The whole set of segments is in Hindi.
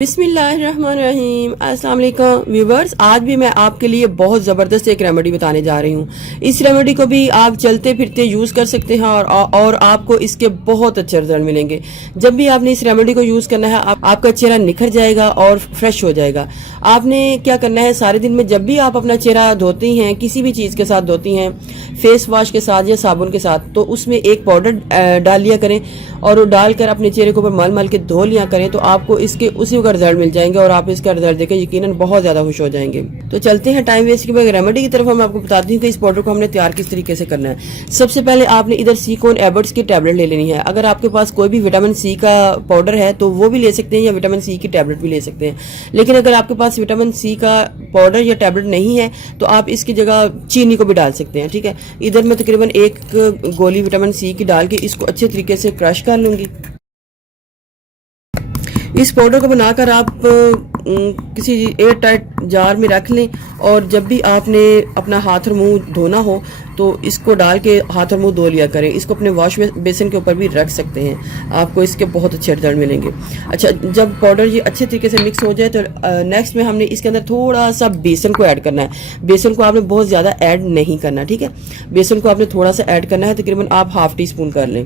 बिस्मिल्लाहिर्रहमानिर्रहीम। अस्सलाम वालेकुम व्यूवर्स, आज भी मैं आपके लिए बहुत ज़बरदस्त एक रेमेडी बताने जा रही हूँ। इस रेमेडी को भी आप चलते फिरते यूज़ कर सकते हैं और आपको इसके बहुत अच्छे रिजल्ट मिलेंगे। जब भी आपने इस रेमेडी को यूज़ करना है आपका चेहरा निखर जाएगा और फ्रेश हो जाएगा। आपने क्या करना है, सारे दिन में जब भी आप अपना चेहरा धोती हैं, किसी भी चीज़ के साथ धोती हैं, फेस वॉश के साथ या साबुन के साथ, तो उसमें एक पाउडर डाल लिया करें और डालकर अपने चेहरे के ऊपर मल मल के धो लिया करें, तो आपको इसके उसी का रिजल्ट मिल जाएंगे और आप इसका रिजल्ट देखें यकीनन बहुत ज्यादा खुश हो जाएंगे। तो चलते हैं टाइम वेस्ट के बगैर रेमेडी की तरफ। मैं आपको बताती हूँ कि इस पाउडर को हमने तैयार किस तरीके से करना है। सबसे पहले आपने इधर सिलिकॉन एबर्ट्स की टैबलेट ले लेनी है। अगर आपके पास कोई भी विटामिन सी का पाउडर है तो वो भी ले सकते हैं या विटामिन सी की टैबलेट भी ले सकते हैं। लेकिन अगर आपके पास विटामिन सी का पाउडर या टैबलेट नहीं है तो आप इसकी जगह चीनी को भी डाल सकते हैं। ठीक है, इधर मैं तकरीबन एक गोली विटामिन सी की डाल के इसको अच्छे तरीके से क्रश कर लूंगी। इस पाउडर को बनाकर आप किसी एयर टाइट जार में रख लें और जब भी आपने अपना हाथ और मुंह धोना हो तो इसको डाल के हाथ और मुंह धो लिया करें। इसको अपने वॉश बेसिन के ऊपर भी रख सकते हैं, आपको इसके बहुत अच्छे रिजल्ट मिलेंगे। अच्छा, जब पाउडर ये अच्छे तरीके से मिक्स हो जाए तो नेक्स्ट में हमने इसके अंदर थोड़ा सा बेसन को ऐड करना है। बेसन को आपने बहुत ज़्यादा ऐड नहीं करना, ठीक है। बेसन को आपने थोड़ा सा ऐड करना है, तकरीबन आप हाफ टी स्पून कर लें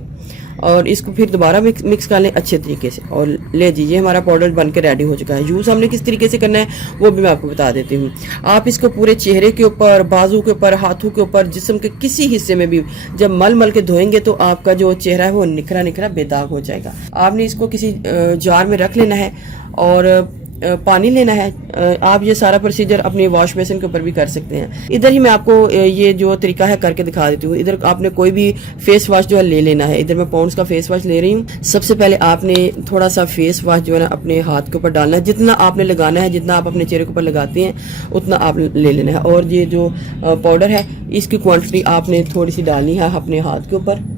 और इसको फिर दोबारा मिक्स कर लें अच्छे तरीके से। और ले दीजिए, हमारा पाउडर बन के रेडी हो चुका है। यूज़ हमने किस तरीके से करना है वो भी मैं आपको बता देती हूँ। आप इसको पूरे चेहरे के ऊपर, बाजू के ऊपर, हाथों के ऊपर, जिस्म के किसी हिस्से में भी जब मल मल के धोएंगे तो आपका जो चेहरा है वो निखरा निखरा बेदाग हो जाएगा। आपने इसको किसी जार में रख लेना है और पानी लेना है। आप ये सारा प्रोसीजर अपने वॉश बेसिन के ऊपर भी कर सकते हैं। इधर ही मैं आपको ये जो तरीका है करके दिखा देती हूँ। इधर आपने कोई भी फेस वॉश जो है ले लेना है। इधर मैं पॉन्ड्स का फेस वॉश ले रही हूँ। सबसे पहले आपने थोड़ा सा फेस वॉश जो है ना अपने हाथ के ऊपर डालना है। जितना आपने लगाना है, जितना आप अपने चेहरे के ऊपर लगाते हैं उतना आप ले लेना है। और ये जो पाउडर है इसकी क्वान्टिटी आपने थोड़ी सी डालनी है अपने हाथ के ऊपर।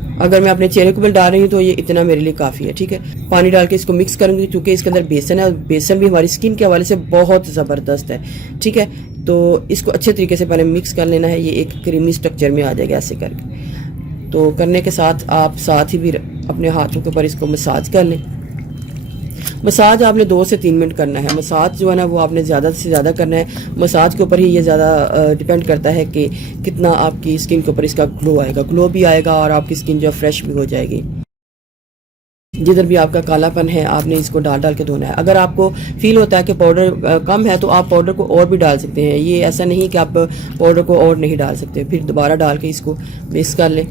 अगर मैं अपने चेहरे के ऊपर डाल रही हूँ तो ये इतना मेरे लिए काफ़ी है, ठीक है। पानी डाल के इसको मिक्स करूँगी क्योंकि इसके अंदर बेसन है और बेसन भी हमारी स्किन के हवाले से बहुत ज़बरदस्त है, ठीक है। तो इसको अच्छे तरीके से पहले मिक्स कर लेना है। ये एक क्रीमी स्ट्रक्चर में आ जाएगा ऐसे करके। तो करने के साथ आप साथ ही भी अपने हाथों के ऊपर इसको मसाज कर लें। मसाज आपने 2 से 3 मिनट करना है। मसाज जो है ना वो आपने ज़्यादा से ज़्यादा करना है। मसाज के ऊपर ही ये ज़्यादा डिपेंड करता है कि कितना आपकी स्किन के ऊपर इसका ग्लो आएगा। ग्लो भी आएगा और आपकी स्किन जो फ्रेश भी हो जाएगी। जिधर भी आपका कालापन है आपने इसको डाल डाल के धोना है। अगर आपको फील होता है कि पाउडर कम है तो आप पाउडर को और भी डाल सकते हैं। ये ऐसा नहीं कि आप पाउडर को और नहीं डाल सकते। फिर दोबारा डाल के इसको मिक्स कर लें।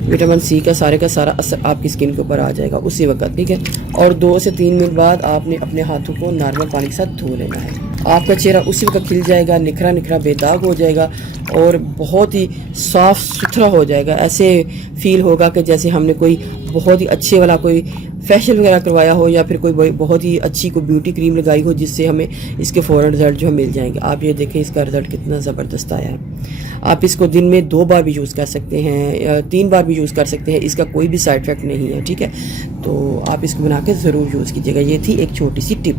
विटामिन सी का सारा असर आपकी स्किन के ऊपर आ जाएगा उसी वक्त, ठीक है। और 2 से 3 मिनट बाद आपने अपने हाथों को नॉर्मल पानी के साथ धो लेना है। आपका चेहरा उसी वक्त खिल जाएगा, निखरा निखरा बेदाग हो जाएगा और बहुत ही साफ सुथरा हो जाएगा। ऐसे फील होगा कि जैसे हमने कोई बहुत ही अच्छे वाला कोई फेशियल वगैरह करवाया हो या फिर कोई बहुत ही अच्छी कोई ब्यूटी क्रीम लगाई हो जिससे हमें इसके फ़ौरन रिजल्ट जो है मिल जाएंगे। आप ये देखें इसका रिजल्ट कितना ज़बरदस्त आया है। आप इसको दिन में 2 बार भी यूज़ कर सकते हैं, 3 बार भी यूज़ कर सकते हैं। इसका कोई भी साइड इफेक्ट नहीं है, ठीक है। तो आप इसको बना के ज़रूर यूज़ कीजिएगा। ये थी एक छोटी सी टिप।